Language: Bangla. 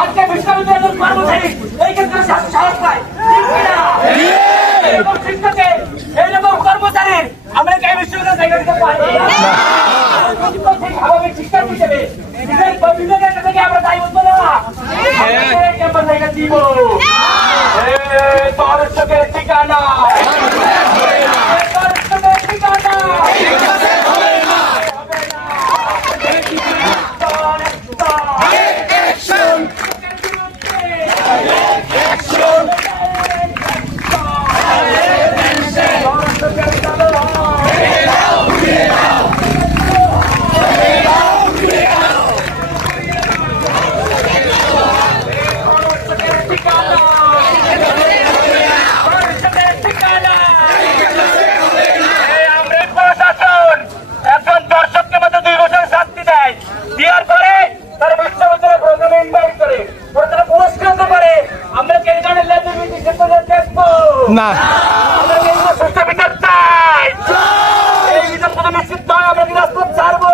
আজকে বিশ্ববিদ্যালয়ের কর্মচারী এই ক্ষেত্রে সাহস পায় এবং শিক্ষকের এইরকম কর্মচারীর আমরা কি বিশ্ববিদ্যালয় জায়গা দিতে পারি? স্বাভাবিক শিক্ষার্থী হিসেবে বিবেকের থেকে আমরা দায়বদ্ধ না আমরা জায়গা দিব দর্শকের ঠিকানা দেওয়ার পরে তারা বিশ্ববিদ্যালয় প্রোগ্রামে ইনভাইট করে ওরা তারা পুরস্কৃত করে। আমরা কি এই ধরনের লেজুবিটি ক্ষেত্রে দেখবো না? আমরা কি সুস্থ বিচার চাই? এই বিচার প্রথম নিশ্চিত নয়, আমরা কি রাজপথ ছাড়বো?